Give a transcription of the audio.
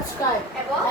subscribe এবং এবং